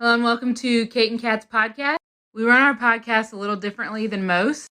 Hello and welcome to Kate and Kat's podcast. We run our podcast a little differently than most.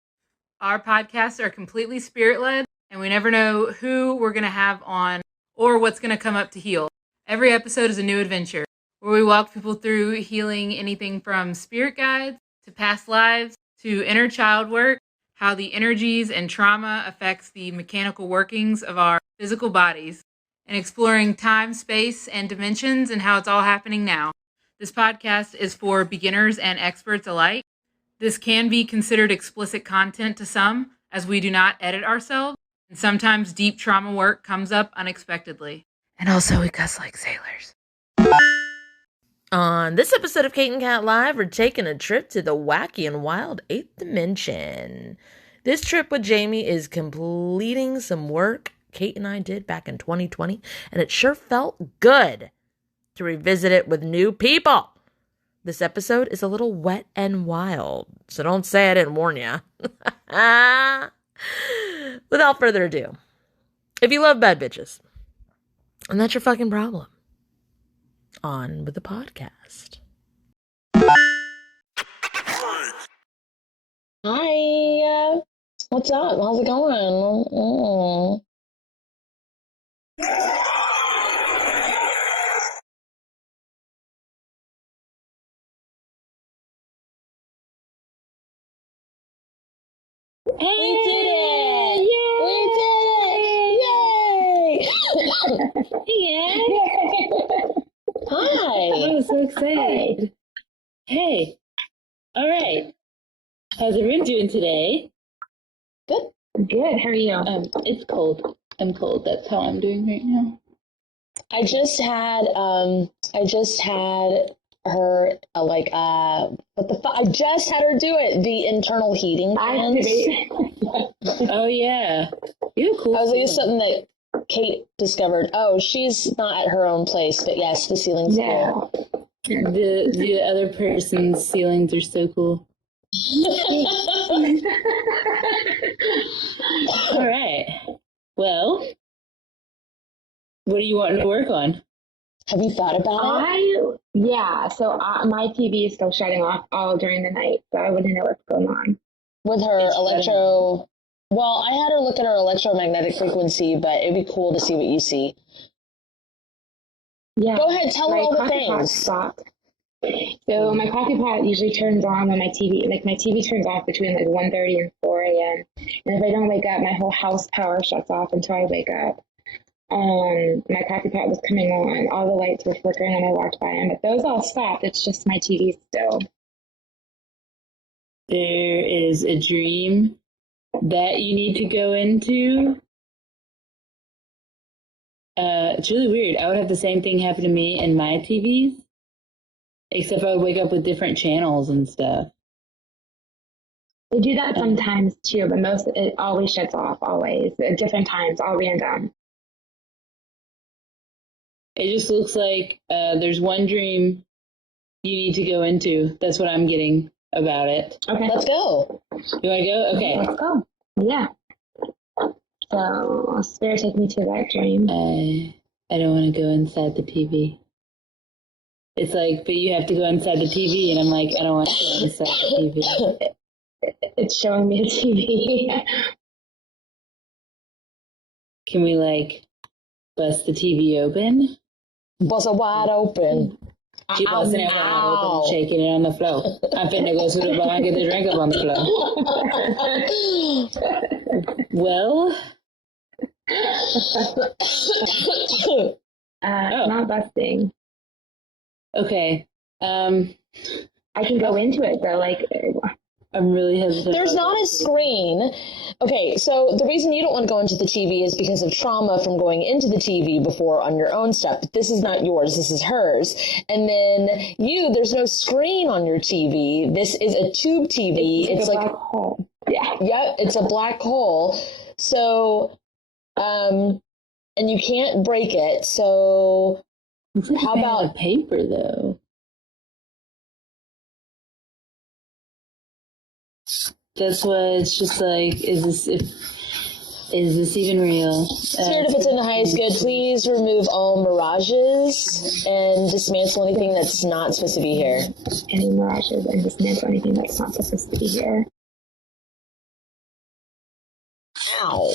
Our podcasts are completely spirit-led, and we never know who we're going to have on or what's going to come up to heal. Every episode is a new adventure where we walk people through healing anything from spirit guides to past lives to inner child work, how the energies and trauma affects the mechanical workings of our physical bodies, and exploring time, space, and dimensions and how it's all happening now. This podcast is for beginners and experts alike. This can be considered explicit content to some, as we do not edit ourselves, and sometimes deep trauma work comes up unexpectedly. And also, we cuss like sailors. On this episode of Kate and Kat Live, we're taking a trip to the wacky and wild 8th dimension. This trip with Jamie is completing some work Kate and I did back in 2020, and it sure felt good to revisit it with new people. This episode is a little wet and wild, so don't say I didn't warn you. Without further ado, if you love bad bitches, and that's your fucking problem, on with the podcast. Hi, what's up? How's it going? We did it! We did it! Yay! Hi! I'm so excited. Hey. All right. How's everyone doing today? Good. Good. How are you? It's cold. I'm cold. That's how I'm doing right now. I just had her what the fuck? I just had her do it. The internal heating fans. Oh yeah. You have cool. I was like, it's something that Kate discovered. Oh, she's not at her own place, but yes, the ceiling's cool. The other person's ceilings are so cool. All right. Well, what do you want to work on? Have you thought about it? So my TV is still shutting off all during the night, so I wouldn't know what's going on. With her well, I had her look at her electromagnetic frequency, but it'd be cool to see what you see. Yeah. Go ahead, tell her all the coffee pot things. stopped. So my coffee pot usually turns on when my TV turns off between 1:30 and 4 a.m. And if I don't wake up, my whole house power shuts off until I wake up. My coffee pot was coming on, all the lights were flickering when I walked by them, but those all stopped. It's just my TV still. There is a dream that you need to go into. It's really weird. I would have the same thing happen to me in my TVs, except I would wake up with different channels and stuff. They do that sometimes too, but it always shuts off, always, at different times, all random. It just looks like there's one dream you need to go into. That's what I'm getting about it. Okay. Let's go. You want to go? Okay. Let's go. Yeah. So, Spirit, take me to that dream. I don't want to go inside the TV. It's like, but you have to go inside the TV, and I'm like, I don't want to go inside the TV. It's showing me the TV. Can we, bust the TV open? Bust it wide open. She busting it wide open, shaking it on the floor. I'm finna go to the bar and get the drink up on the floor. Well, Not busting. okay. I can go into it though, I'm really hesitant. There's not a screen. Okay, so the reason you don't want to go into the TV is because of trauma from going into the TV before on your own stuff. But this is not yours, this is hers. And then there's no screen on your TV. This is a tube TV. It's like a black hole. Yeah. Yeah, it's a black hole. So, and you can't break it. So, how about paper though? That's why it's just like, is this, Is this even real? Spirit, if it's in the highest good, please remove all mirages and dismantle anything that's not supposed to be here. Any mirages and dismantle anything that's not supposed to be here. Ow.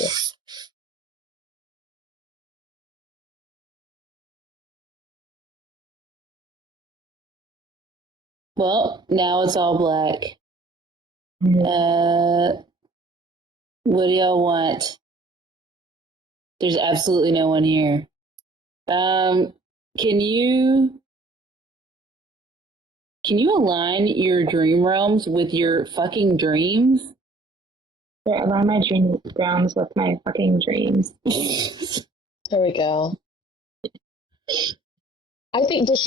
Well, now it's all black. What do y'all want? There's absolutely no one here. Can you align your dream realms with your fucking dreams? Yeah, align my dream realms with my fucking dreams. There we go. I think, does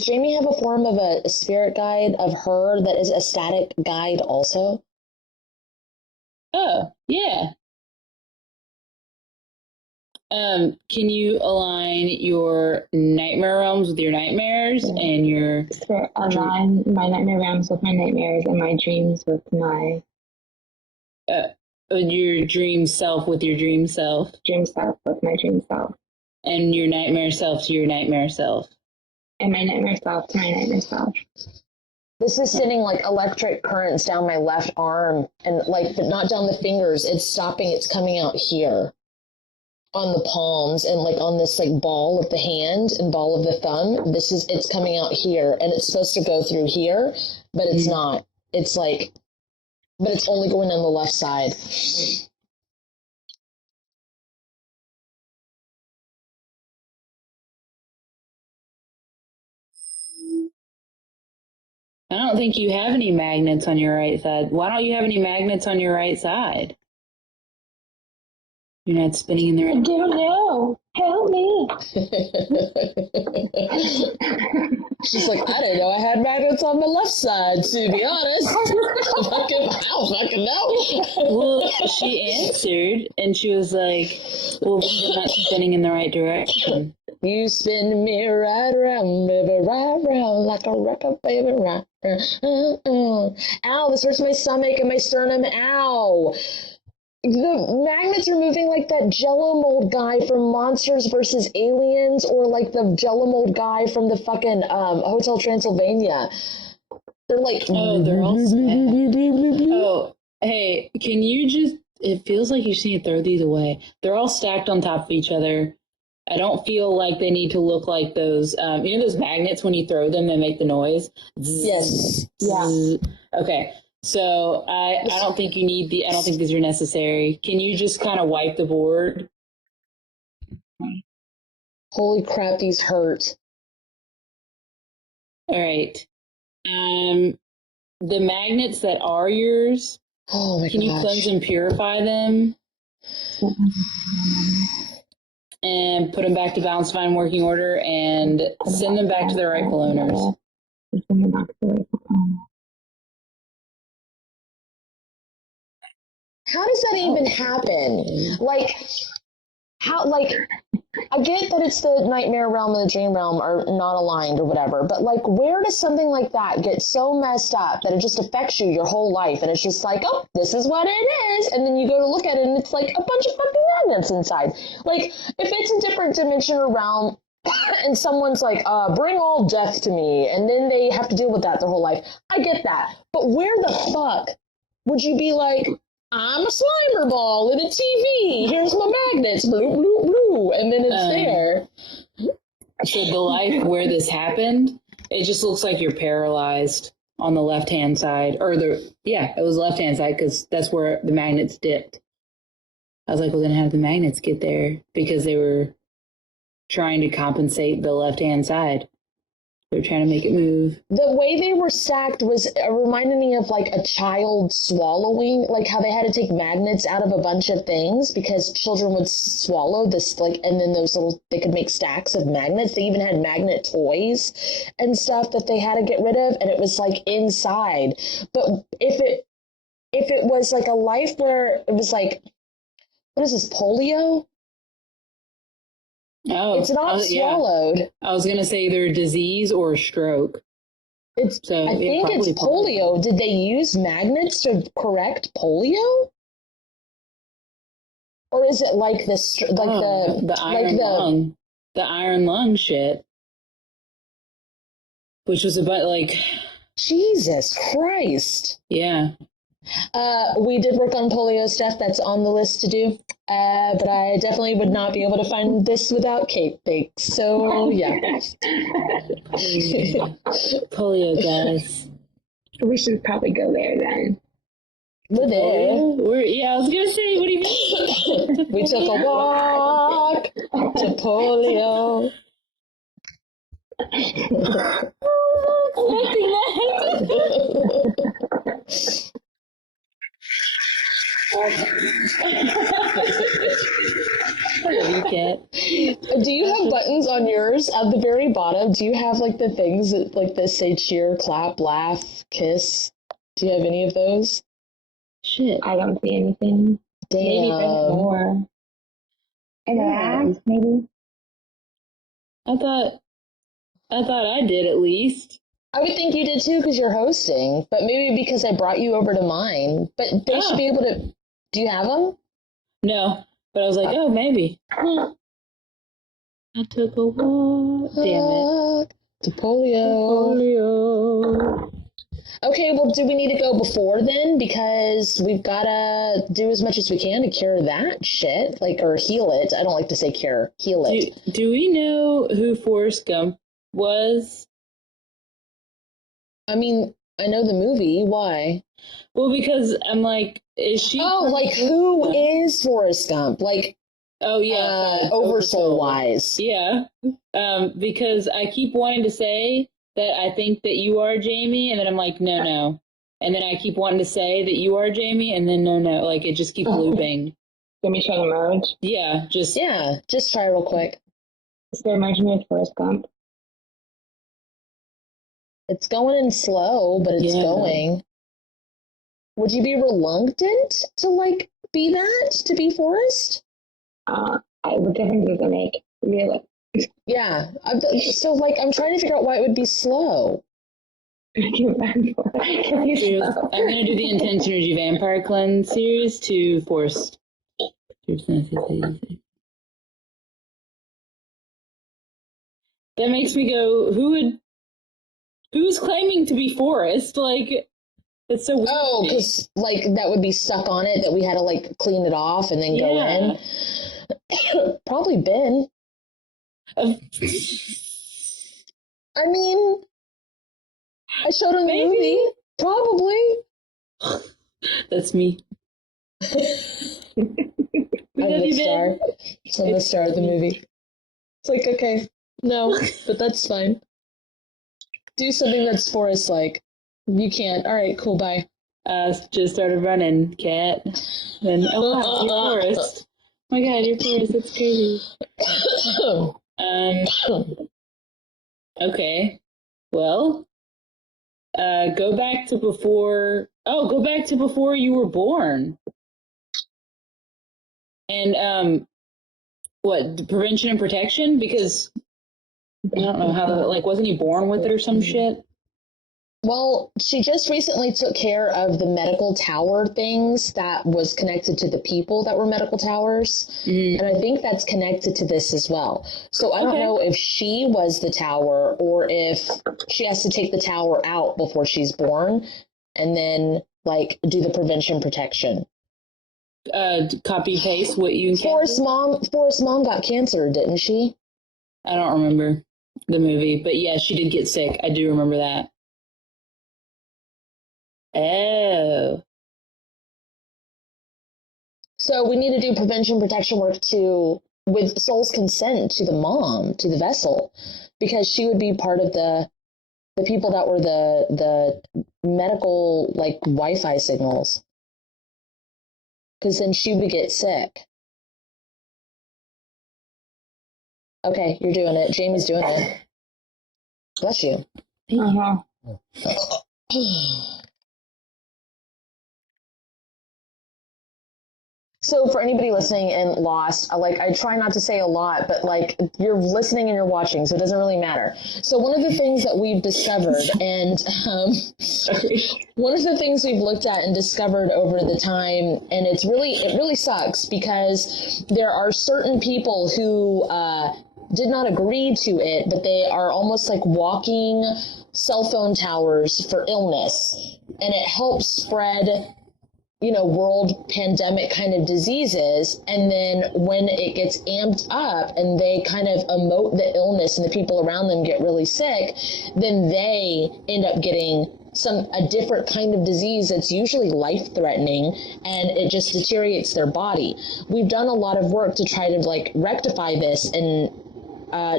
Jamie have a form of a spirit guide of her that is a static guide also? Oh, yeah. Can you align your nightmare realms with your nightmares and your... Spirit, align my nightmare realms with my nightmares and my dreams with my... your dream self with your dream self. Dream self with my dream self. And your nightmare self to your nightmare self. And my nightmare self to my nightmare self. This is sending like electric currents down my left arm and like, but not down the fingers. It's stopping. It's coming out here on the palms and like on this like ball of the hand and ball of the thumb. It's coming out here and it's supposed to go through here, but it's not. It's like, but it's only going on the left side. I don't think you have any magnets on your right side. Why don't you have any magnets on your right side? You're not spinning in the right... I don't know. Help me. She's like, I didn't know I had magnets on my left side, to be honest. I don't fucking know. Well, she answered, and she was like, well, we're not spinning in the right direction. You spin me right around, baby, right around, like a record, baby, right around. Ow, this hurts my stomach and my sternum, ow. The magnets are moving like that Jello mold guy from Monsters vs. Aliens, or like the Jello mold guy from the fucking Hotel Transylvania. They're like... Oh, they're all... Oh, hey, can you just... It feels like you just need to throw these away. They're all stacked on top of each other. I don't feel like they need to look like those... you know those magnets, when you throw them, they make the noise? Yes. Yeah. Okay. So I don't think you need I don't think these are necessary. Can you just kind of wipe the board? Holy crap, these hurt. All right. The magnets that are yours, Oh my can you gosh. cleanse and purify them? And put them back to balanced fine working order and send them back to their rightful owners. Send them back to their rightful owners. How does that even happen? Like, how, like, I get that it's the nightmare realm and the dream realm are not aligned or whatever, but like, where does something like that get so messed up that it just affects you your whole life? And it's just like, oh, this is what it is. And then you go to look at it and it's like a bunch of fucking magnets inside. Like, if it's a different dimension or realm, and someone's like, bring all death to me, and then they have to deal with that their whole life. I get that. But where the fuck would you be like, I'm a Slimer ball in a TV. Here's my magnets. Blue, blue, blue. And then it's there. So the life where this happened, it just looks like you're paralyzed on the left-hand side. Or it was left-hand side because that's where the magnets dipped. I was like, well, then how did the magnets get there? Because they were trying to compensate the left-hand side. They're trying to make it move. The way they were stacked was reminded me of like a child swallowing, like how they had to take magnets out of a bunch of things because children would swallow this, like, and then they could make stacks of magnets. They even had magnet toys and stuff that they had to get rid of, and it was like inside. But if it was like a life where it was like, what is this, polio? Oh, it's not swallowed. Yeah. I was going to say either a disease or a stroke. I think it's polio. Did they use magnets to correct polio? Or is it like this, like the iron lung, the iron lung shit, which was about like, Jesus Christ. yeah. We did work on polio stuff. That's on the list to do. But I definitely would not be able to find this without Kate Bakes. So, yeah. Polio, guys. We should probably go there then. We're there. Yeah, I was gonna say, what do you mean? We took a walk to polio. You can't. Do you have buttons on yours at the very bottom? Do you have like the things that like that say cheer, clap, laugh, kiss? Do you have any of those? Shit, I don't see anything. Damn. Maybe there's more. And ask, maybe. I thought I did at least. I would think you did too because you're hosting, but maybe because I brought you over to mine. But they should be able to. Do you have them? No, but I was like, oh, maybe. I took a walk. Damn it. To polio. Okay, well, do we need to go before then? Because we've got to do as much as we can to cure that shit. Like, or heal it. I don't like to say cure. Heal it. Do we know who Forrest Gump was? I mean, I know the movie. Why? Well, because I'm like, is she? Oh, like, who is Forrest Gump? Like, oh, yeah. Oversoul wise. Yeah. Because I keep wanting to say that I think that you are Jamie, and then I'm like, no. And then I keep wanting to say that you are Jamie, and then no. Like, it just keeps looping. Let me try to merge. Yeah, just try real quick. Is there merging with Forrest Gump? It's going in slow, but it's going. Would you be reluctant to, like, be that? To be Forrest? What difference does it make? Really? Yeah. So, like, I'm trying to figure out why it would be slow. I'm going to do the Intense Energy Vampire Cleanse series to Forrest. That makes me go, who's claiming to be Forrest? Like, it's so weird. Oh, because, like, that would be stuck on it, that we had to, like, clean it off and then go in. Probably Ben. I mean, I showed him the movie. Probably. That's me. I'm the star. I'm the star of the movie. It's like, okay, no, but that's fine. Do something that's Forrest-like. You can't. All right, cool, bye. Just started running, cat. Then, oh god, you're Forrest. Oh my god, you're Forrest, that's crazy. Okay. Well, go back to before you were born. And, what, prevention and protection? Because I don't know how, like, wasn't he born with it or some shit? Well, she just recently took care of the medical tower things that was connected to the people that were medical towers. And I think that's connected to this as well. So I don't know if she was the tower or if she has to take the tower out before she's born and then, like, do the prevention protection. Copy paste what you Forrest's mom got cancer, didn't she? I don't remember the movie, but yeah, she did get sick. I do remember that. Oh. So we need to do prevention protection work with Soul's consent to the mom, to the vessel, because she would be part of the people that were the medical, like, Wi-Fi signals. Because then she would get sick. Okay, you're doing it. Jamie's doing it. Bless you. Uh-huh. So for anybody listening and lost, I try not to say a lot, but like you're listening and you're watching, so it doesn't really matter. So one of the things that we've discovered and one of the things we've looked at and discovered over the time, and it really sucks because there are certain people who did not agree to it, but they are almost like walking cell phone towers for illness, and it helps spread world pandemic kind of diseases. And then when it gets amped up and they kind of emote the illness and the people around them get really sick, then they end up getting a different kind of disease that's usually life-threatening, and it just deteriorates their body. We've done a lot of work to try to like rectify this, and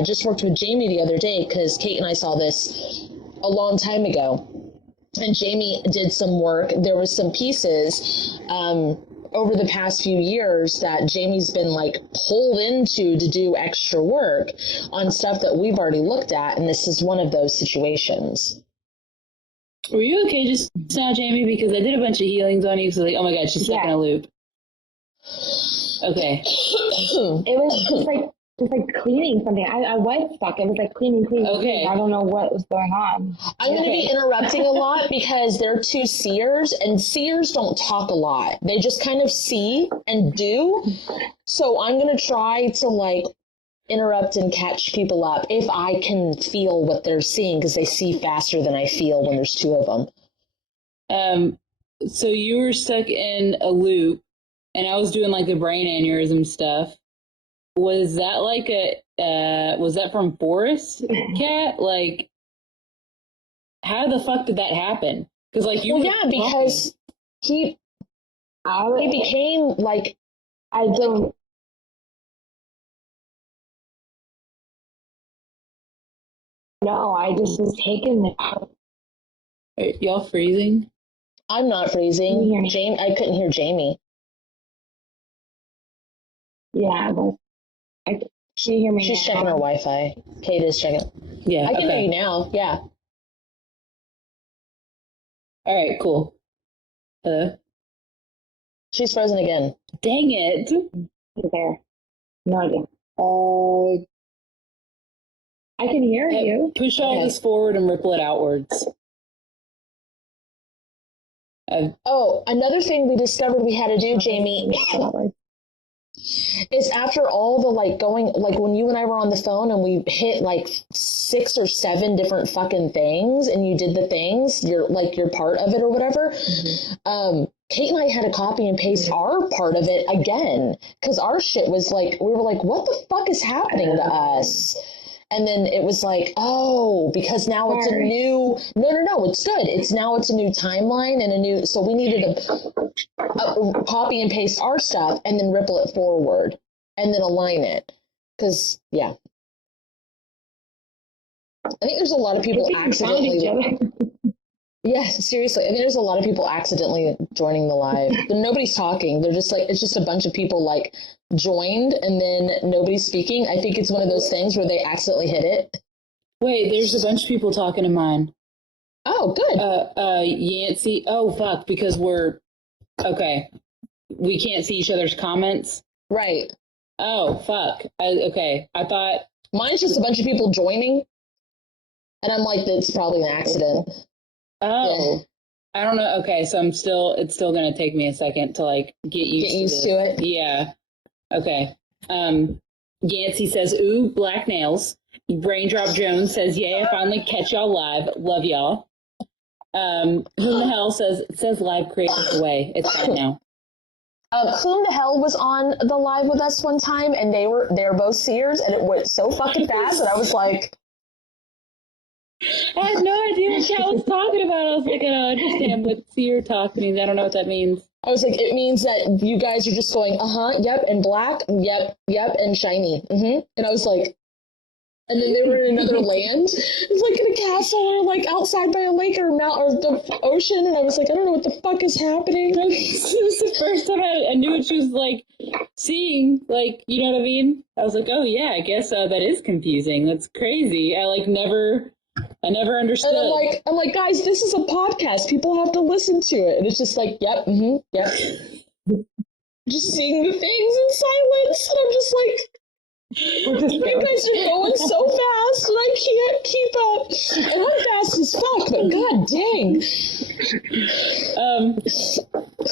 just worked with Jamie the other day because Kate and I saw this a long time ago. And Jamie did some work. There was some pieces over the past few years that Jamie's been like pulled into to do extra work on stuff that we've already looked at, and this is one of those situations. Were you okay just now, Jamie? Because I did a bunch of healings on you, so like, oh my god, she's stuck in a loop. Okay. It was just like cleaning something. I was stuck. It was like cleaning. Okay. I don't know what was going on. I'm going to be interrupting a lot because they're two seers, and seers don't talk a lot. They just kind of see and do. So I'm going to try to like interrupt and catch people up if I can feel what they're seeing, because they see faster than I feel when there's two of them. So you were stuck in a loop, and I was doing like the brain aneurysm stuff. Was that like was that from Forrest Cat? Like, how the fuck did that happen? Because like you, because he became like, I don't. No, I just was taken there. Are y'all freezing? I'm not freezing. I couldn't hear Jamie. Yeah, but can you hear me? She's checking her Wi-Fi. Kate is checking. Yeah, I can hear you now. Yeah. All right, cool. She's frozen again. Dang it! There. No idea. I can hear you. Push all this forward and ripple it outwards. Another thing we discovered we had to do, Jamie, is after all the like going, like when you and I were on the phone and we hit like 6 or 7 different fucking things and you did the things, you're part of it or whatever. Mm-hmm. Kate and I had to copy and paste our part of it again because our shit was like, we were like, what the fuck is happening to us? And then it was like, oh, because now it's a new, no, it's good. It's a new timeline and so we needed to copy and paste our stuff and then ripple it forward and then align it. Because, yeah. I think there's a lot of people accidentally. Yeah, seriously. I think there's a lot of people accidentally joining the live, but nobody's talking. They're just like, it's just a bunch of people like joined and then nobody's speaking. I think it's one of those things where they accidentally hit it. Wait, there's a bunch of people talking to mine. Oh, good. Yancey. Oh, fuck, because we can't see each other's comments. Right. Oh, fuck. I thought. Mine's just a bunch of people joining. And I'm like, it's probably an accident. Oh, I don't know. Okay, so it's still going to take me a second to like get used to it. Yeah. Okay. Yancey says, ooh, black nails. Raindrop Jones says, yay, I finally catch y'all live. Love y'all. Who the hell says live creators away. It's fine now. Whom the hell was on the live with us one time and they're both seers and it went so fucking fast and I was like, I had no idea what Kat was talking about. I was like, I don't understand what seer talk means. I don't know what that means. I was like, it means that you guys are just going, yep, and black, yep, and shiny. Mm-hmm. And I was like, and then they were in another land. It's like in a castle or like outside by a lake or the ocean. And I was like, I don't know what the fuck is happening. This is the first time I knew what she was like seeing, like, you know what I mean? I was like, oh yeah, I guess that is confusing. That's crazy. I never understood. And I'm like, guys, this is a podcast. People have to listen to it. And it's just like, yep, mm-hmm, yep. just seeing the things in silence, and I'm just like, you guys are going so fast, and I can't keep up. And I'm fast as fuck, but god dang.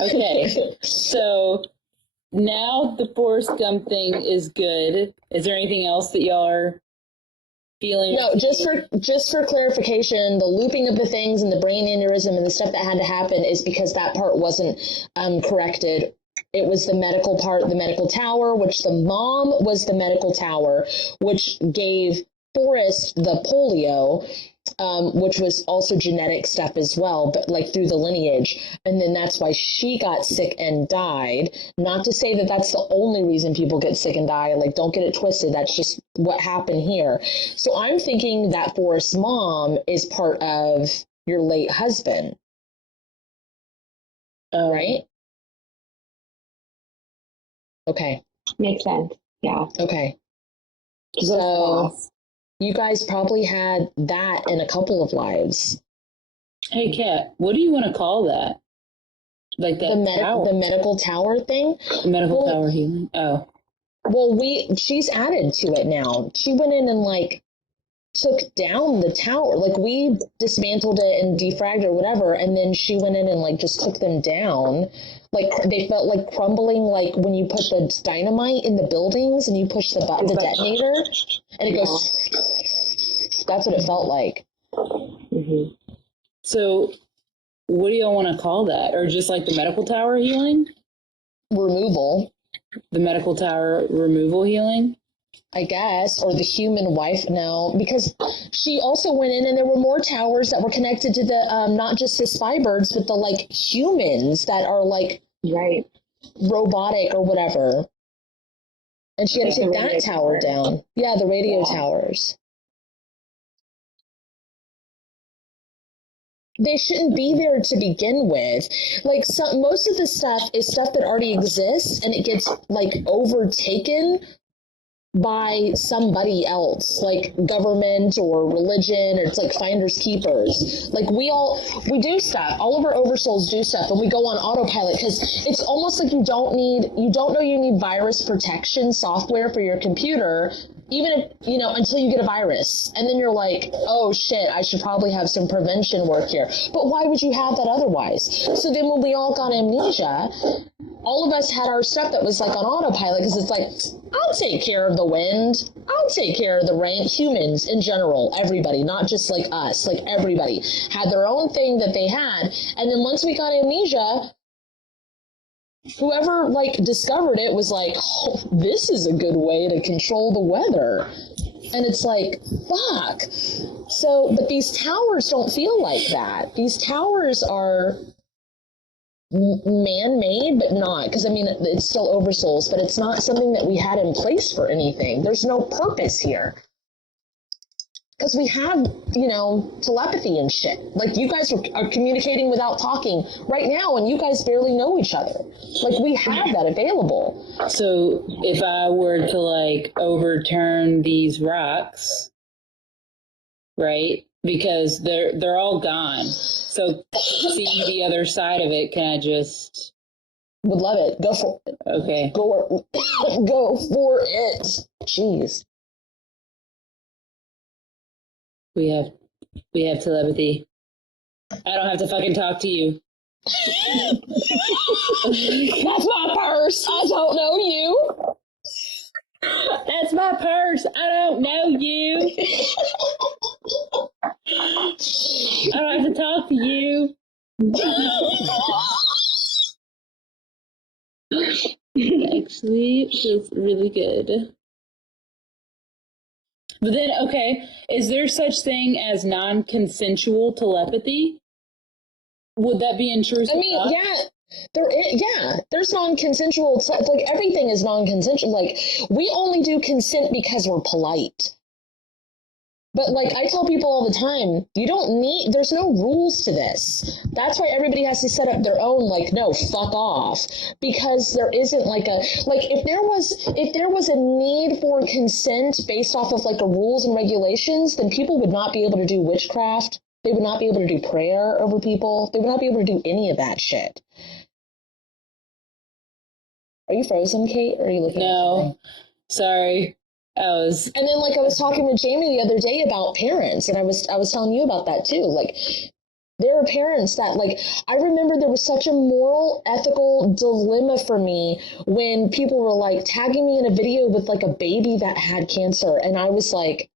Okay, so now the Forrest Gump thing is good. Is there anything else that y'all are feeling? No, just for clarification, the looping of the things and the brain aneurysm and the stuff that had to happen is because that part wasn't corrected. It was the medical part, the medical tower, which the mom was the medical tower, which gave Forrest the polio, which was also genetic stuff as well, but like through the lineage. And then that's why she got sick and died. Not to say that that's the only reason people get sick and die. Like, don't get it twisted. That's just what happened here. So I'm thinking that Forrest's mom is part of your late husband. Right? Okay. Makes sense. Yeah. Okay. So you guys probably had that in a couple of lives. Hey, Kat, what do you want to call that? Like that the medical tower thing? The medical tower healing? Oh. Well, she's added to it now. She went in and like took down the tower. Like, we dismantled it and defragged or whatever, and then she went in and like just took them down. Like, they felt like crumbling, like when you put the dynamite in the buildings and you push the button, the detonator, and it goes. That's what it felt like. Mm-hmm. So, what do y'all want to call that? Or just like the medical tower healing? Removal. The medical tower removal healing? I guess, or the human wife now, because she also went in and there were more towers that were connected to the, not just the spybirds, but the like humans that are like robotic or whatever. And she had to take that tower down. Yeah, the radio towers. They shouldn't be there to begin with. Like, most of the stuff is stuff that already exists, and it gets like overtaken by somebody else, like government or religion, or it's like finders keepers. Like, we do stuff. All of our oversouls do stuff, and we go on autopilot because it's almost like you don't know you need virus protection software for your computer, even if, until you get a virus. And then you're like, oh shit, I should probably have some prevention work here. But why would you have that otherwise? So then when we all got amnesia, all of us had our stuff that was like on autopilot, because it's like, I'll take care of the wind. I'll take care of the rain. Humans in general, everybody, not just like us, like everybody had their own thing that they had. And then once we got amnesia, whoever like discovered it was like, oh, this is a good way to control the weather. And it's like, fuck. So, but these towers don't feel like that. These towers are man-made, but not, because I mean, it's still oversouls, but it's not something that we had in place for anything. There's no purpose here. Because we have, telepathy and shit. Like, you guys are communicating without talking right now, and you guys barely know each other. Like, we have that available. So, if I were to, like, overturn these rocks, right? Because they're all gone. So, seeing the other side of it, can I just... Would love it. Go for it. Okay. Go for it. Jeez. We have telepathy. I don't have to fucking talk to you. That's my purse. I don't know you. That's my purse. I don't know you. I don't have to talk to you. Actually, it feels really good. But then, okay, is there such thing as non-consensual telepathy? Would that be intrusive? I mean, there's non-consensual, like, everything is non-consensual. Like, we only do consent because we're polite. But, like, I tell people all the time, there's no rules to this. That's why everybody has to set up their own, like, no, fuck off. Because there isn't, like, if there was a need for consent based off of, like, the rules and regulations, then people would not be able to do witchcraft. They would not be able to do prayer over people. They would not be able to do any of that shit. Are you frozen, Kate? Or are you looking at something? No, sorry. And then, like, I was talking with Jamie the other day about parents, and I was telling you about that too. Like, there are parents that, like, I remember there was such a moral, ethical dilemma for me when people were, like, tagging me in a video with, like, a baby that had cancer, and I was like,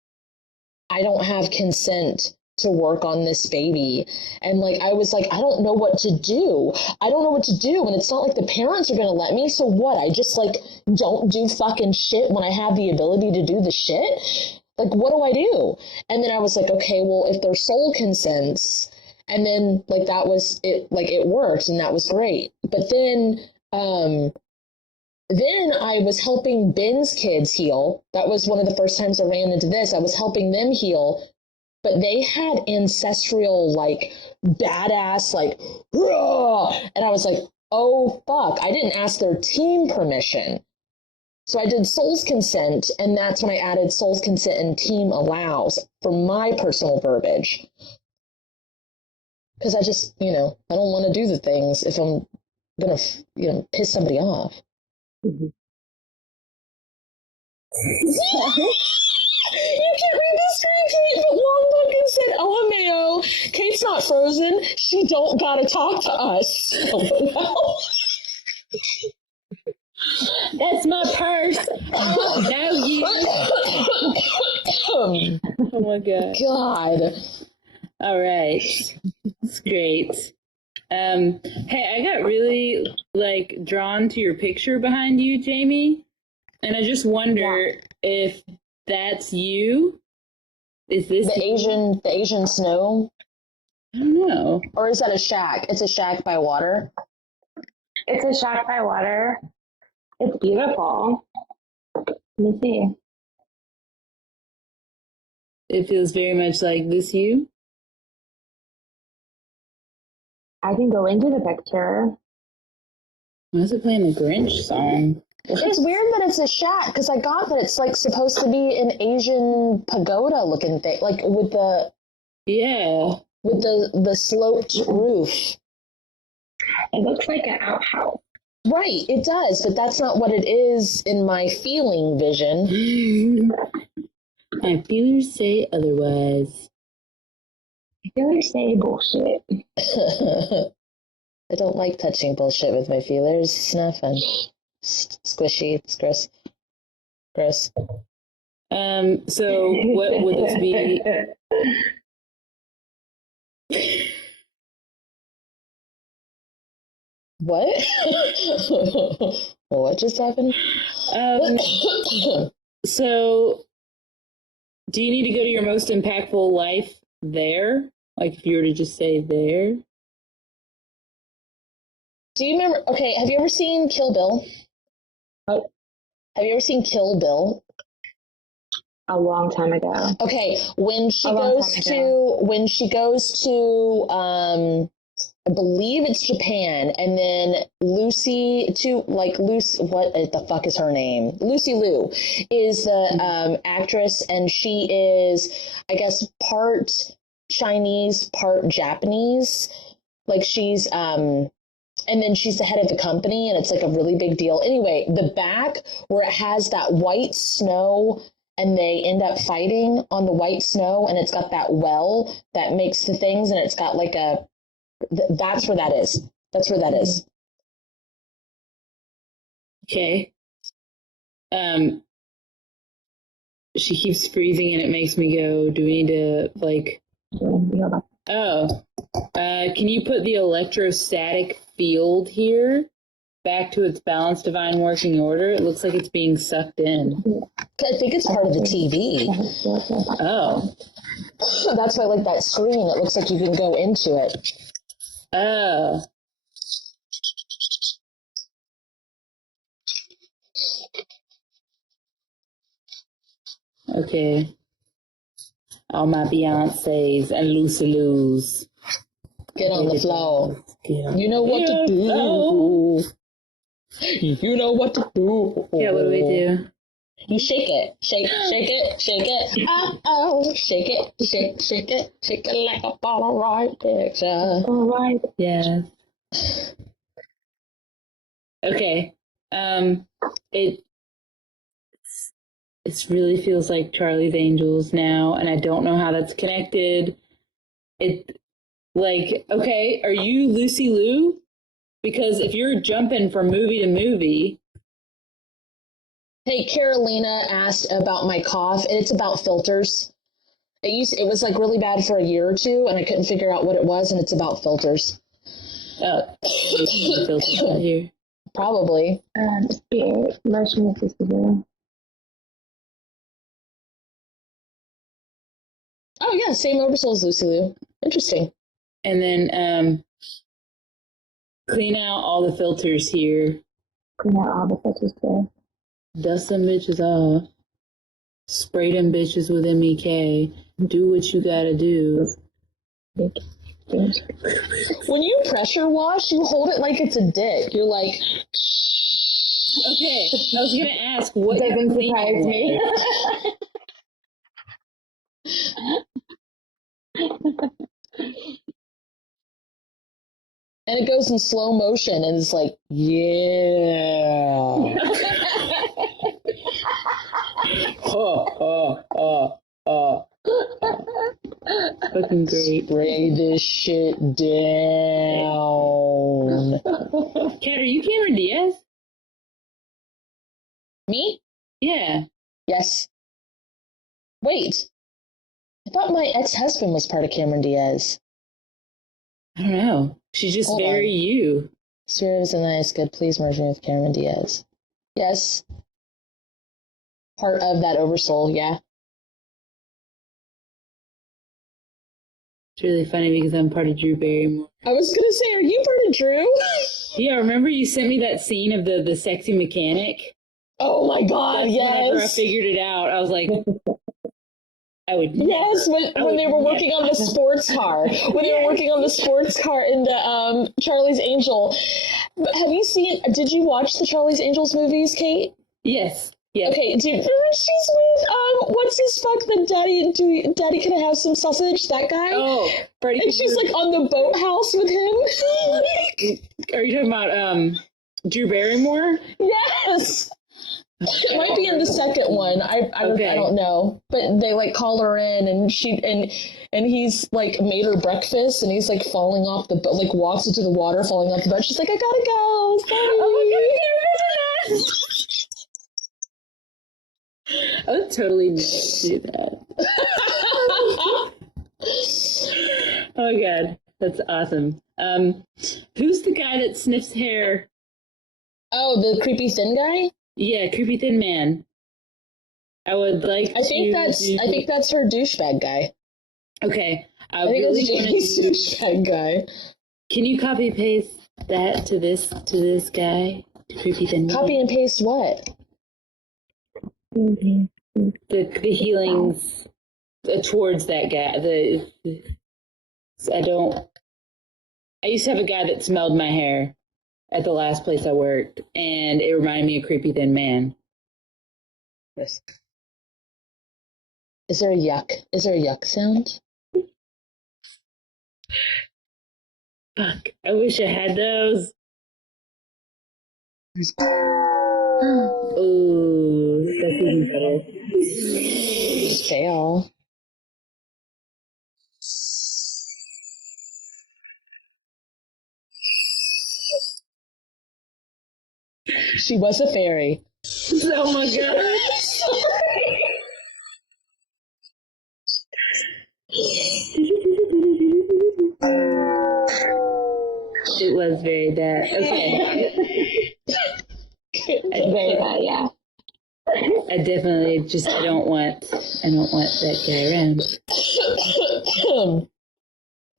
I don't have consent to work on this baby. And, like, I was like, I don't know what to do. I don't know what to do. And it's not like the parents are going to let me. So what? I just, like, don't do fucking shit when I have the ability to do the shit? Like, what do I do? And then I was like, okay, well, if their soul consents, and then, like, that was it, like, it worked, and that was great. But then I was helping Ben's kids heal. That was one of the first times I ran into this. I was helping them heal, but they had ancestral, like, badass, like, "Rah!" And I was like, oh, fuck. I didn't ask their team permission. So I did soul's consent, and that's when I added soul's consent and team allows for my personal verbiage. Because I just, I don't want to do the things if I'm going to, piss somebody off. Mm-hmm. You can't read the screen, Kate, but Long fucking said, LMAO, Kate's not frozen. She don't gotta talk to us. That's my purse. No, you. Oh my god. God. All right. It's great. Hey, I got really, like, drawn to your picture behind you, Jamie. And I just wonder if that's you. Is this the Asian snow? I don't know. Or is that a shack? It's a shack by water. It's a shack by water. It's beautiful. Let me see. It feels very much like this you. I can go into the picture. Why is it playing the Grinch song? It's weird that it's a shack, because I got that it's, like, supposed to be an Asian pagoda looking thing, like, with the sloped roof. It looks like an outhouse. Right, it does, but that's not what it is in my feeling vision. My feelers say otherwise. I feel like say bullshit. I don't like touching bullshit with my feelers. It's not fun. It's squishy. It's gross. Gross. So what would this be? What? What just happened? So do you need to go to your most impactful life there? Like, if you were to just say there? Do you remember? Okay, have you ever seen Kill Bill? Oh. Have you ever seen Kill Bill? A long time ago. Okay, when she goes to I believe it's Japan, and then Lucy what the fuck is her name? Lucy Liu is the actress, and she is, I guess, part Chinese, part Japanese. Like, she's and then she's the head of the company, and it's like a really big deal. Anyway, the back where it has that white snow, and they end up fighting on the white snow, and it's got that well that makes the things, and it's got like that's where that is. That's where that is. Okay. She keeps freezing, and it makes me go, do we need to, like... can you put the electrostatic field here back to its balanced divine working order? It looks like it's being sucked in. I think it's part of the TV. Oh. That's why I like that screen. It looks like you can go into it. Oh. Okay. All my Beyoncés and Lucy Lou's. Get on the floor. You know what to do. You know what to do. Yeah, what do we do? You shake it. Shake it. Oh, shake it. Shake it like a Polaroid picture. All right. Yeah. Okay. It really feels like Charlie's Angels now, and I don't know how that's connected. Okay, are you Lucy Liu? Because if you're jumping from movie to movie. Hey, Carolina asked about my cough, and it's about filters. It was like really bad for a year or two, and I couldn't figure out what it was, and it's about filters. Filters out here. Probably. Spirit, motion assisted. Oh yeah, same oversoul as Lucy Liu. Interesting. And then clean out all the filters here. Clean out all the filters too. Dust them bitches off. Spray them bitches with MEK. Do what you gotta do. When you pressure wash, you hold it like it's a dick. You're like, okay, I was gonna ask what doesn't surprise me. and it goes in slow motion, and it's like, yeah. Fucking great. Spray this shit down. Kat, are you Cameron Diaz? Me? Yeah. Yes. Wait. I thought my ex-husband was part of Cameron Diaz. I don't know. She's just Hold very on. you. Spirit is a nice, good. Please merge me with Cameron Diaz. Yes. Part of that oversoul, yeah. It's really funny because I'm part of Drew Barrymore. I was gonna say, are you part of Drew? Yeah, remember you sent me that scene of the sexy mechanic? Oh my god, That's whenever I yes. figured it out, I was like, I would Yes, when they were working on the sports car. When they were working on the sports car in the Charlie's Angel. Have you seen, did you watch the Charlie's Angels movies, Kate? Yes. Yeah. Okay, dude, she's with, what's his fuck, the Daddy Can I Have Some Sausage, that guy? Oh, Freddie. And she's like on the boathouse with him. Are you talking about Drew Barrymore? Yes. It might be in the second one. I don't know. But they like call her in, and he's like made her breakfast, and he's like falling off the boat, like walks into the water, falling off the boat. She's like, I gotta go. Sorry. Oh my god, I would totally do that. Oh my god, that's awesome. Who's the guy that sniffs hair? Oh, the creepy thin guy? Yeah, creepy thin man. I would like. I think that's her douchebag guy. Okay, I think really it's Jamie's douchebag guy. Can you copy paste that to this guy? Creepy thin man. Copy and paste what? The healings towards that guy. I used to have a guy that smelled my hair at the last place I worked, and it reminded me of Creepy Thin Man. Yes. Is there a yuck sound? Fuck, I wish I had those. Ooh, that's even better. Fail. She was a fairy. Oh my god. It was very bad. Okay. Very bad, yeah. I definitely I don't want that guy around.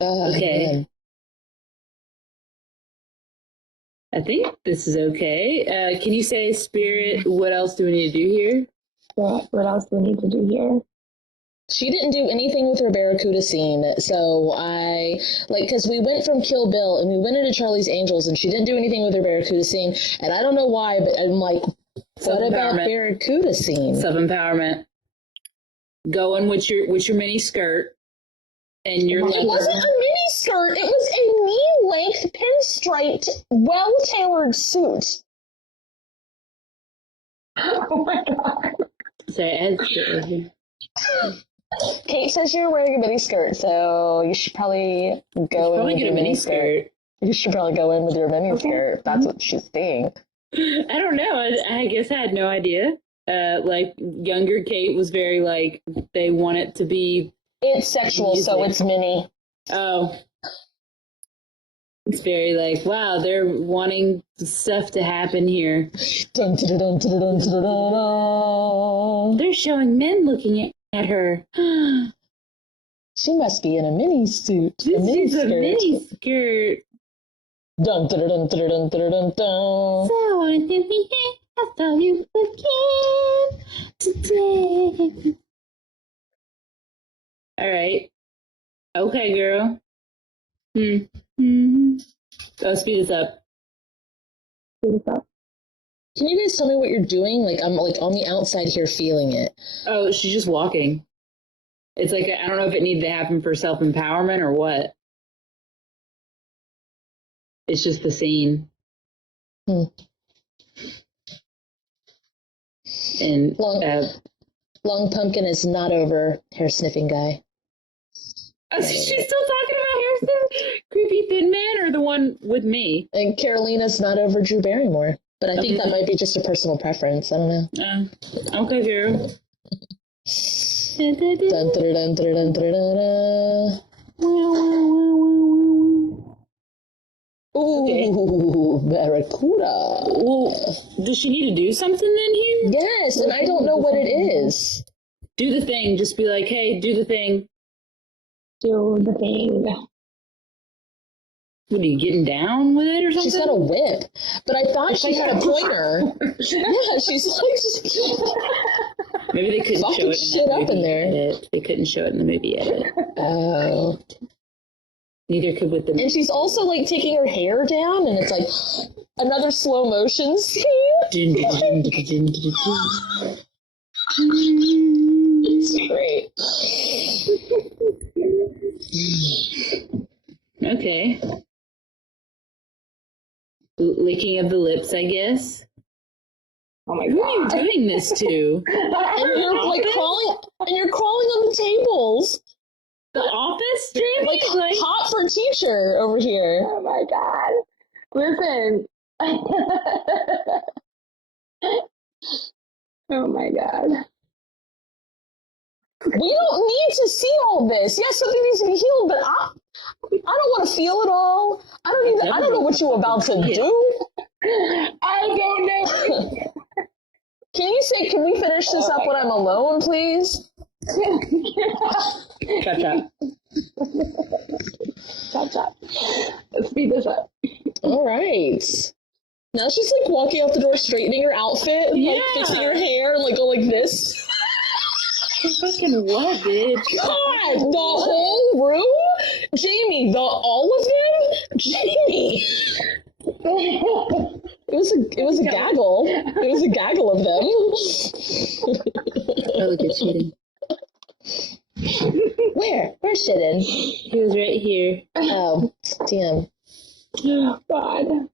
Okay. Man. I think this is okay. Can you say, Spirit, what else do we need to do here? What else do we need to do here? She didn't do anything with her Barracuda scene, so because we went from Kill Bill and we went into Charlie's Angels, and she didn't do anything with her Barracuda scene, and I don't know why, but I'm like, what about Barracuda scene? Self-empowerment. Going with your mini skirt, and your It wasn't a mini skirt, it was a knee-length, pinstriped, well-tailored suit. Oh my god. Sorry, I had to sit right here. Kate says you're wearing a mini skirt, so you should probably go in with get your a mini skirt. You should probably go in with your mini skirt. That's what she's saying. I don't know. I guess I had no idea. Like younger Kate was very like they want it to be. It's sexual, so it's mini. Oh, it's very like wow. They're wanting stuff to happen here. Dun, dun, dun, dun, dun, dun, dun. They're showing men looking at her. She must be in a mini suit. This is a mini skirt. Dun, dun, dun, dun, dun, dun, dun, dun. So I saw you again today. All right. Okay, girl. Oh, speed this up. Can you guys tell me what you're doing? Like I'm like on the outside here feeling it. Oh, she's just walking. It's like I don't know if it needed to happen for self-empowerment or what. It's just the scene. And Long Pumpkin is not over hair sniffing guy. oh, she's still talking about hair sniff? Creepy thin man or the one with me? And Carolina's not over Drew Barrymore. But I think that might be just a personal preference. I don't know. Okay, girl. Dun, dun, dun, dun, dun, dun, dun. Ooh, Barracuda. Well, does she need to do something then here? Yes, and I don't know what it is. Do the thing. Just be like, hey, do the thing. Do the thing. What, are you getting down with it or something? She's got a whip, but I thought she had a pointer. Yeah, she's like maybe they couldn't show it in shit that up movie in there. edit. They couldn't show it in the movie edit. Oh. Neither could with the. And she's also like taking her hair down, and it's like another slow motion scene. It's great. Okay. Licking of the lips, I guess. Oh my Who are you god. doing this to? And you're like crawling, and you're crawling on the tables. The office, Jamie? Like hot for teacher over here. Oh my god. Listen. Oh my god. We don't need to see all this. Yes, something needs to be healed, but I don't want to feel it all. I don't know what you're about to do. I don't know. Can we finish this up when I'm alone, please? Chop, chop. Chop, chop. Let's speed this up. All right. Now she's like walking out the door, straightening her outfit, and like fixing her hair, and like go like this. Fucking what, bitch? God, the whole room? Jamie, all of them? Jamie. It was a gaggle. It was a gaggle of them. Oh, look at shitting. Where's shitting? He was right here. Oh, damn. Oh god.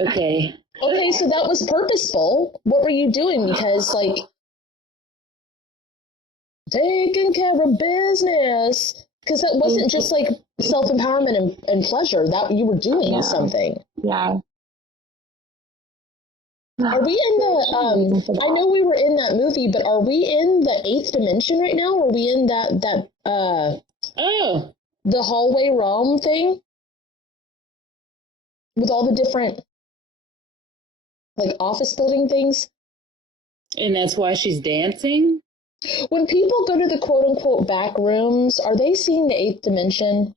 Okay. Okay, so that was purposeful. What were you doing? Because, like, taking care of business. Because that wasn't just, like, self-empowerment and pleasure. That you were doing something. Yeah. Are we in the, I know we were in that movie, but are we in the 8th dimension right now? Or are we in the hallway realm thing? With all the different, like, office building things? And that's why she's dancing? When people go to the quote-unquote back rooms, are they seeing the 8th dimension?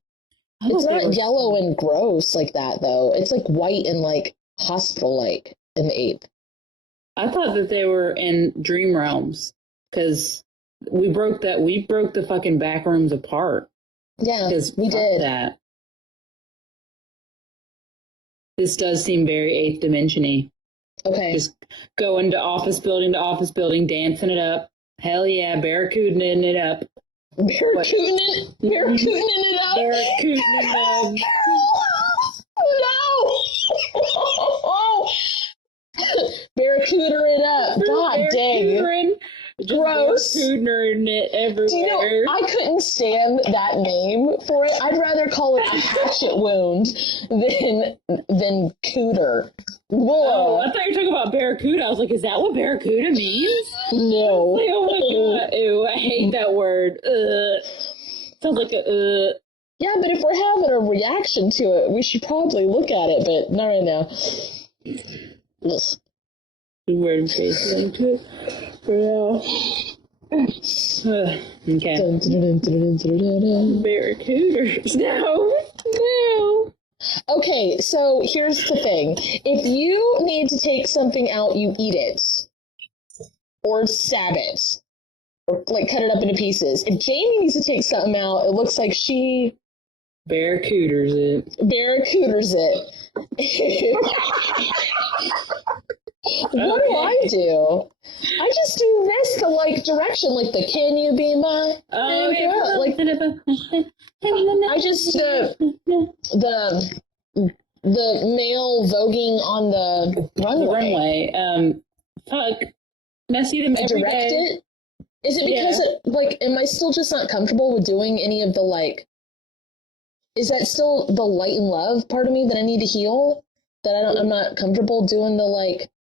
It's not yellow and gross like that, though. It's, like, white and, like, hospital-like in the 8th. I thought that they were in dream realms because we broke the fucking back rooms apart. Yeah, we fuck did. That. This does seem very 8th dimension-y. Okay. Just going to office building, dancing it up. Hell yeah, barracudaing it up. Barracudaing it up. Barracudaing it up. No! Barracuda couldn't stand that name for it. I'd rather call it a hatchet wound than cooter. Whoa. Oh, I thought you were talking about barracuda. I was like, is that what barracuda means? No. Like, oh my god. Ew, I hate that word. Sounds like a Yeah, but if we're having a reaction to it, we should probably look at it, but not right now. Yes. word and face link to it. For now. Okay. Barracudas. No. Okay, so here's the thing. If you need to take something out, you eat it. Or stab it. Or, like, cut it up into pieces. If Jamie needs to take something out, it looks like she... Barracudas it. Barracudas it. What do I do? I just do this, the, like, direction, like the can you be my... girl? Like, I just, the male voguing on the runway. Fuck. And I see them every direct day. it? Is it because, am I still just not comfortable with doing any of the, like... Is that still the light and love part of me that I need to heal? That I'm not comfortable doing the, like,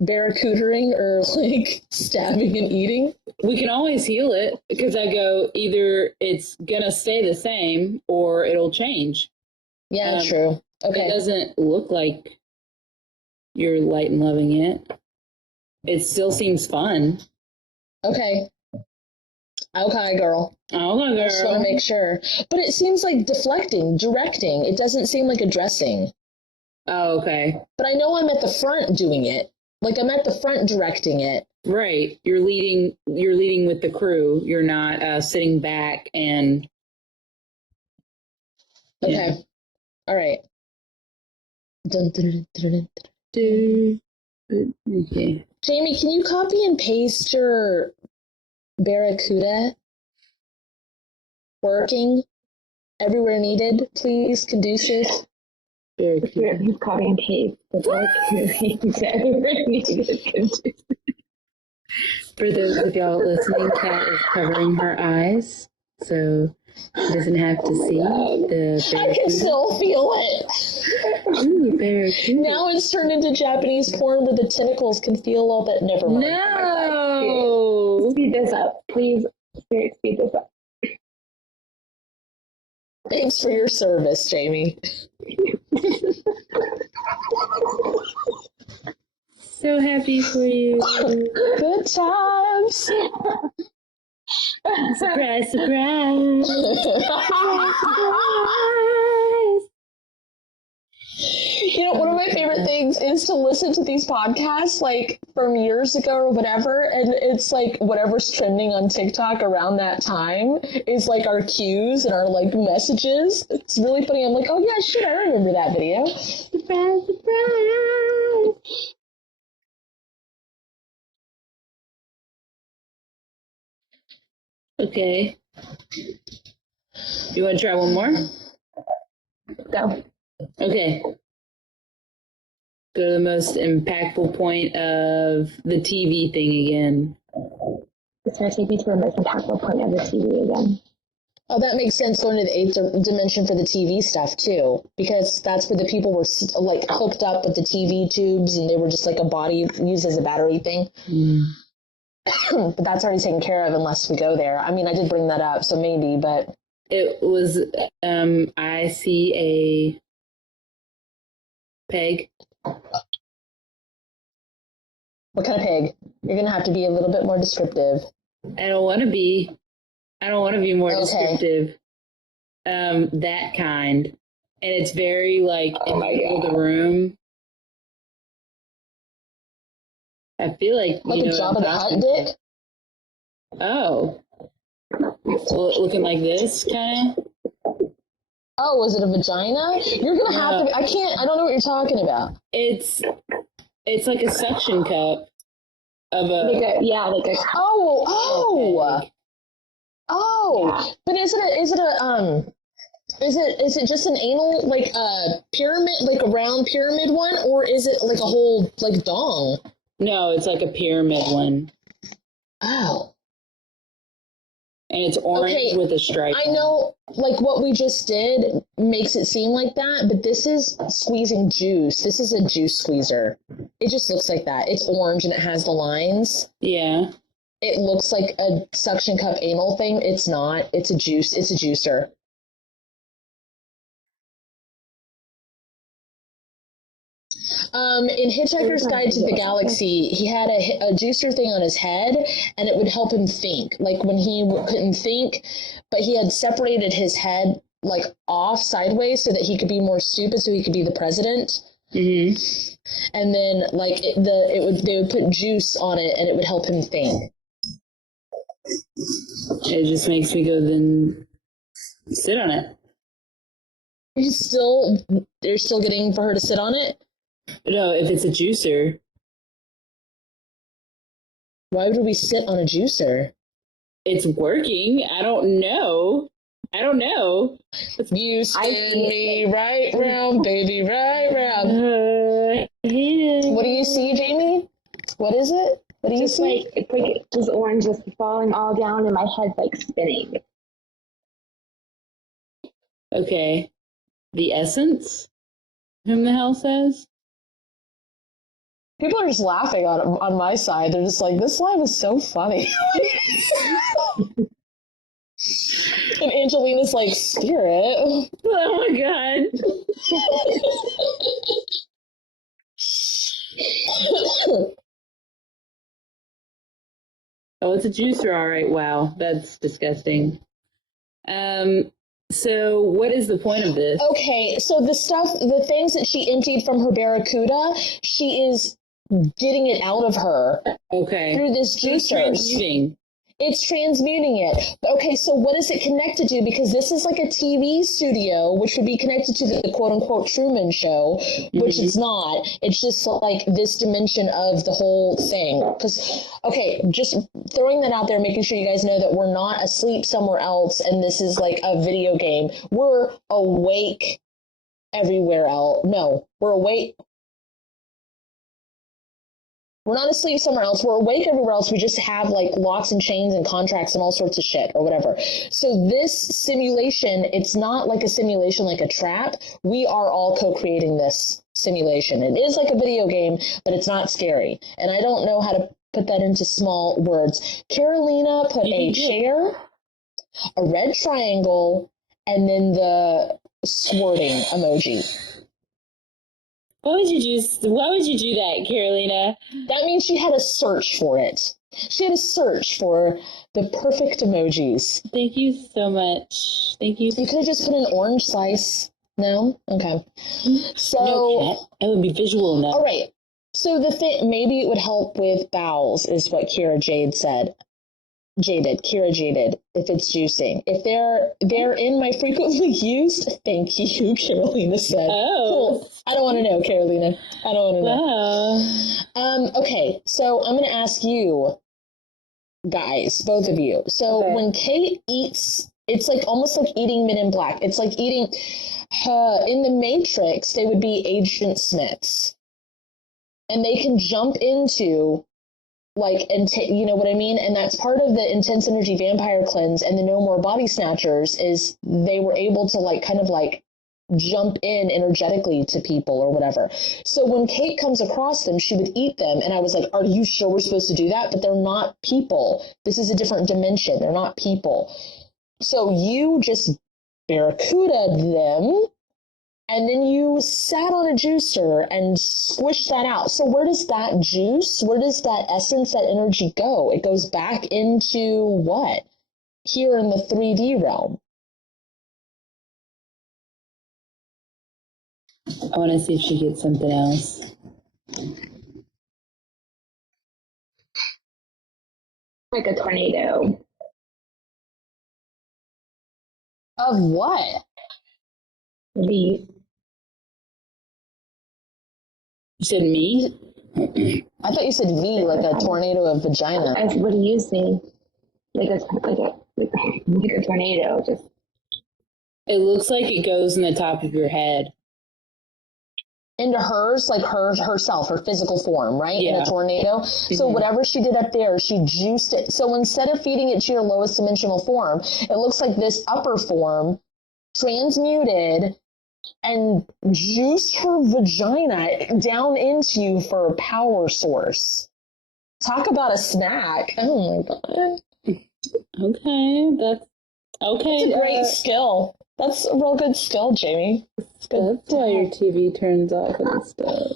barracudaing or, like, stabbing and eating? We can always heal it, because I go, either it's gonna stay the same, or it'll change. Yeah, true. Okay. It doesn't look like you're light and loving it. It still seems fun. Okay. Okay, girl. Oh, I just want to make sure. But it seems like deflecting, directing. It doesn't seem like addressing. Oh, okay. But I know I'm at the front doing it. Like, I'm at the front directing it. Right. You're leading with the crew. You're not sitting back and... Okay. Yeah. All right. Okay. Jamie, can you copy and paste your barracuda working everywhere needed, please? Conducive. Barracuda. He's copy and paste the book. For those of y'all listening, Kat is covering her eyes, so she doesn't have to see the barracuda. I can still feel it. Ooh, barracuda. Now it's turned into Japanese porn where the tentacles can feel all that. Never mind. No! Speed this up, please. Speed this up. Thanks for your service, Jamie. So happy for you. Good times. Surprise, surprise. You know, one of my favorite things is to listen to these podcasts, like, from years ago or whatever, and it's like whatever's trending on TikTok around that time is like our cues and our, like, messages. It's really funny. I'm like, oh yeah, shit, I remember that video. Surprise, surprise. Okay. You want to try one more? Go. Okay. Go to the most impactful point of the TV thing again. It's going to take me to the most impactful point of the TV again. Oh, that makes sense, going to the eighth dimension for the TV stuff, too. Because that's where the people were, like, hooked up with the TV tubes, and they were just, like, a body used as a battery thing. But that's already taken care of unless we go there. I mean, I did bring that up, so maybe, but... It was, I see a peg. What kind of pig? You're going to have to be a little bit more descriptive. I don't want to be more Okay. descriptive. That kind. And it's very, like, in the middle of the room. I feel like, Like a Jabba the Hutt dick? Oh. Well, looking like this, kind of? Oh, was it a vagina? You're going to have to... I don't know what you're talking about. It's like a suction cup of a... Like a. Oh! But is it just an anal, like a pyramid, like a round pyramid one, or is it like a whole, like, dong? No, it's like a pyramid one. Oh. And it's orange with a stripe. I know, like, what we just did makes it seem like that, but this is squeezing juice. This is a juice squeezer. It just looks like that. It's orange and it has the lines. Yeah. It looks like a suction cup anal thing. It's not. It's a juicer. In Hitchhiker's Guide to the Galaxy, he had a juicer thing on his head, and it would help him think. Like when he couldn't think, but he had separated his head like off sideways so that he could be more stupid, so he could be the president. Mm-hmm. And then like they would put juice on it, and it would help him think. It just makes me go then sit on it. They're still getting for her to sit on it? No, if it's a juicer. Why would we sit on a juicer? It's working. I don't know. You spin me right round, baby, right round. What do you see, Jamie? What is it? What do you Just see? like, it's like this orange just falling all down and my head's like spinning. Okay. The essence? Whom the hell says? People are just laughing on my side. They're just like, this live is so funny. And Angelina's like, Spirit. Oh my god. Oh, it's a juicer, all right. Wow, that's disgusting. So what is the point of this? Okay, so the things that she emptied from her barracuda, she is getting it out of her Okay. through this juicer. It's transmuting it. Okay, so what is it connected to? Because this is like a TV studio, which would be connected to the quote-unquote Truman Show, which it's not. It's just like this dimension of the whole thing. Because, okay, just throwing that out there, making sure you guys know that we're not asleep somewhere else and this is like a video game. We're awake everywhere else. No, we're awake. We're not asleep somewhere else. We're awake everywhere else. We just have like locks and chains and contracts and all sorts of shit or whatever. So this simulation, it's not like a simulation, like a trap. We are all co-creating this simulation. It is like a video game, but it's not scary. And I don't know how to put that into small words. Carolina put a chair, a red triangle, and then the squirting emoji. Why would you do that, Carolina? That means she had to search for it. She had to search for the perfect emojis. Thank you so much. Thank you. You could have just put an orange slice. No? Okay. So, no, that would be visual enough. all right. So the thing, maybe it would help with bowels, is what Kira Jaded, if it's juicing. If they're in my frequently used, thank you, Carolina said. Oh. Cool. I don't want to know, Carolina. I don't want to know. Wow. Okay, so I'm going to ask you guys, both of you. So when Kate eats, it's like almost like eating Men in Black. It's like eating, in the Matrix, they would be Agent Smiths. And they can jump into like, and you know what I mean? And that's part of the intense energy vampire cleanse and the no more body snatchers is they were able to like kind of like jump in energetically to people or whatever. So when Kate comes across them, she would eat them. And I was like, are you sure we're supposed to do that? But they're not people. This is a different dimension. They're not people. So you just barracudaed them. And then you sat on a juicer and squished that out. So where does that juice, where does that essence, that energy go? It goes back into what? Here in the 3D realm. I want to see if she gets something else. Like a tornado. Of what? Leaf. You said me? I thought you said V, like a tornado of vagina. What do you see? Like a tornado. Just. It looks like it goes in the top of your head. into hers, like herself, her physical form, right? In Yeah. a tornado. So Mhm. whatever she did up there, she juiced it. So instead of feeding it to your lowest dimensional form, it looks like this upper form transmuted and juiced her vagina down into you for a power source. Talk about a snack. Oh my god. Okay, that's okay. That's a great skill. That's a real good skill, Jamie. It's good. That's why your TV turns off and stuff.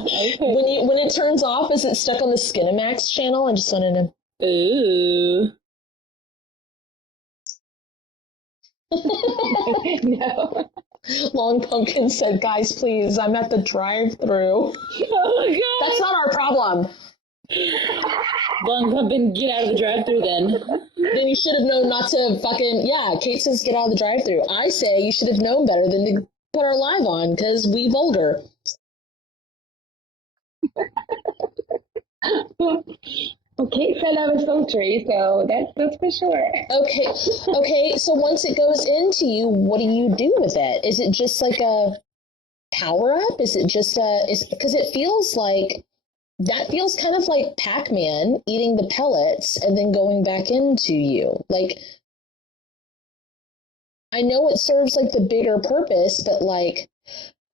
Okay. When it turns off, is it stuck on the Skinamax channel? I just wanted to. Ooh. No. Long Pumpkin said, "Guys, please, I'm at the drive-thru." Oh my god. That's not our problem. Long Pumpkin, get out of the drive-thru then. Then you should have known not to fucking. Yeah, Kate says get out of the drive-thru. I say you should have known better than to put our live on because we vulgar. Well, Kate said I was sultry, so that's for sure. Okay. So once it goes into you, what do you do with it? Is it just like a power-up? Is it just because it feels like that feels kind of like Pac-Man eating the pellets and then going back into you. Like, I know it serves like the bigger purpose, but like,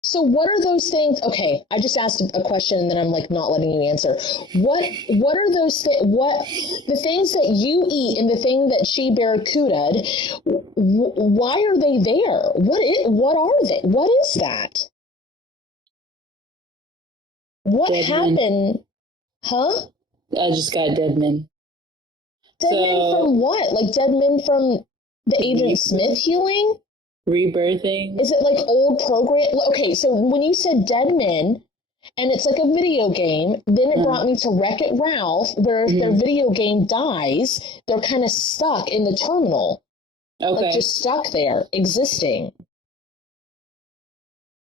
so what are those things? Okay, I just asked a question and then I'm like not letting you answer. What are those what the things that you eat and the thing that she barracudaed? Why are they there? What are they? What is that? What Dead happened? men. Huh? I just got dead men. Dead men from what? Like dead men from the Agent Smith healing? Rebirthing. Is it like old program? Okay, so when you said dead men, and it's like a video game, then it brought me to Wreck-It Ralph, where if their video game dies, they're kind of stuck in the terminal. Okay. Like just stuck there, existing.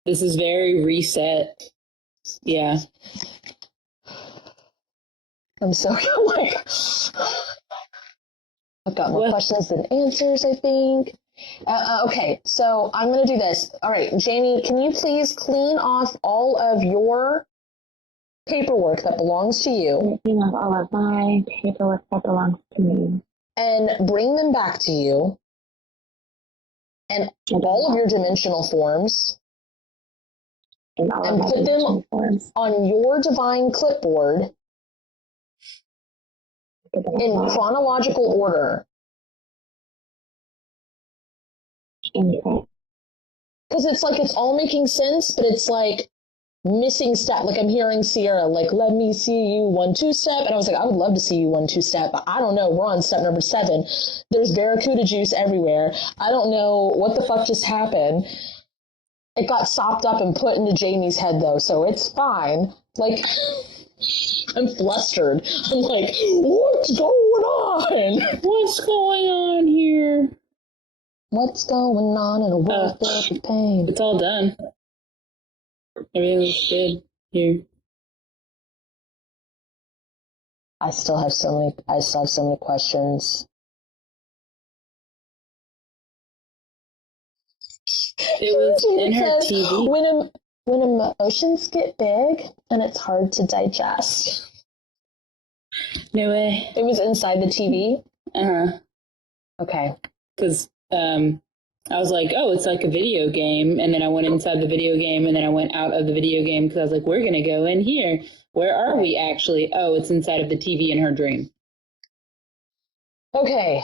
This is very reset. Yeah. I'm so like, I've got more questions than answers, I think. Okay, so I'm going to do this. All right, Jamie, can you please clean off all of your paperwork that belongs to you? Clean off all of my paperwork that belongs to me. And bring them back to you. And all of your dimensional forms. And put them on your divine clipboard in chronological order. Because it's like it's all making sense, but it's like missing step. Like I'm hearing Sierra, like, let me see you 1-2 step. And I was like, I would love to see you 1-2 step, but I don't know. We're on step number 7. There's barracuda juice everywhere. I don't know what the fuck just happened. It got sopped up and put into Jamie's head though, so it's fine. Like, I'm flustered. I'm like, what's going on? What's going on here? What's going on in a world filled with pain? It's all done. Everything looks good here. I still have so many questions. It was in her TV. When emotions get big and it's hard to digest. No way. It was inside the TV? Uh-huh. Okay. Because I was like, oh, it's like a video game. And then I went inside the video game, and then I went out of the video game because I was like, we're going to go in here. Where are we actually? Oh, it's inside of the TV in her dream. Okay.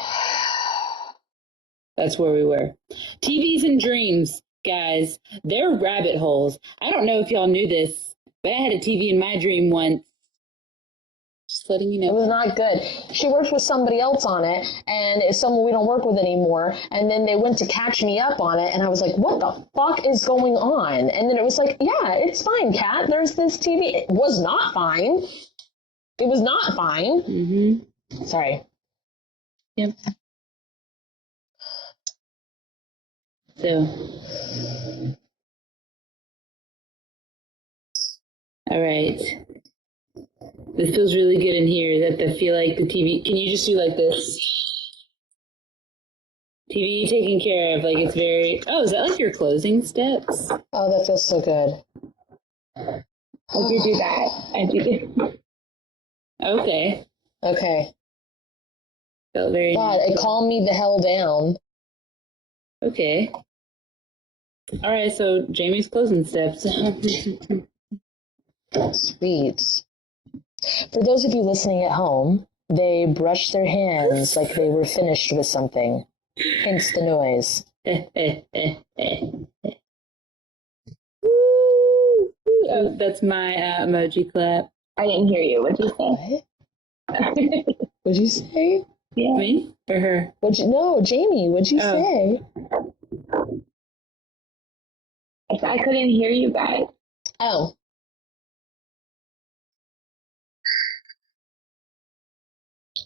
That's where we were. TVs and dreams, guys, they're rabbit holes. I don't know if y'all knew this, but I had a TV in my dream once. Just letting you know. It was not good. She worked with somebody else on it, and it's someone we don't work with anymore. And then they went to catch me up on it, and I was like, what the fuck is going on? And then it was like, yeah, it's fine, Kat. There's this TV. It was not fine. It was not fine. Mm-hmm. Sorry. Yep. So. All right. This feels really good in here. That I feel like the TV. Can you just do like this? TV taken care of. Like it's very. Oh, is that like your closing steps? Oh, that feels so good. I do that. I do. Okay. Okay. Felt very God, it calmed me the hell down. Okay. All right, so Jamie's closing steps. Sweet. For those of you listening at home, they brushed their hands like they were finished with something. Hence the noise. Oh, that's my emoji clap. I didn't hear you. What'd you say? What? What'd you say? Yeah. Me or her? No, Jamie, what'd you say? I couldn't hear you guys. Oh.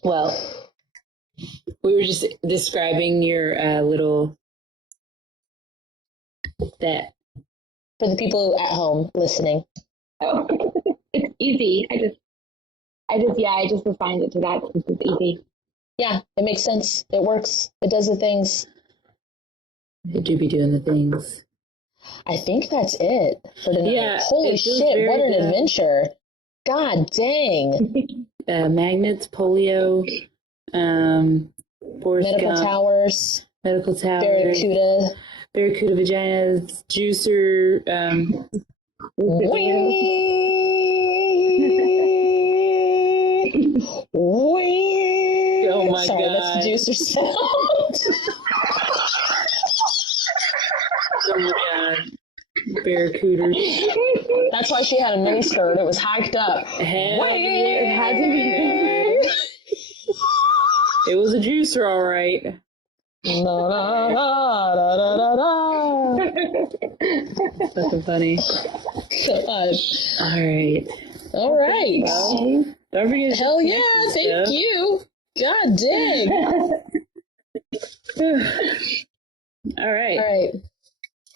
Well, We were just describing your little that. for the people at home listening. Oh, it's easy. I just assigned it to that since it's easy. Yeah, it makes sense. It works. It does the things. It do be doing the things. I think that's it for tonight. Yeah, Holy it feels shit, what very an good. adventure. God dang. Magnets, polio, Forrest Medical Gump, towers, medical towers, barracuda vaginas, juicer, oh my Sorry, God. that's the juicer sound. Oh my God. Barracudas. That's why she had a mini skirt. It was hiked up. Hell It had to be. It was a juicer, all right. Da, da, da, da, da, da. Fucking funny. God. All right. All right. Don't forget. Hell yeah, thank you. God dang. All right. All right.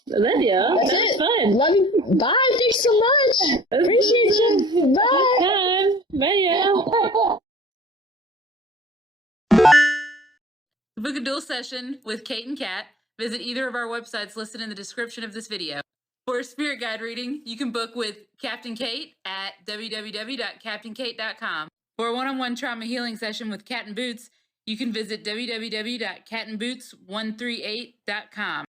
Love you. That's That was it. fun. Love you. Bye. Thanks so much. Appreciate you. Bye. Bye, y'all. To book a dual session with Kate and Kat, visit either of our websites listed in the description of this video. For a spirit guide reading, you can book with Captain Kate at www.captainkate.com. For a one-on-one trauma healing session with Cat and Boots, you can visit www.catandboots138.com.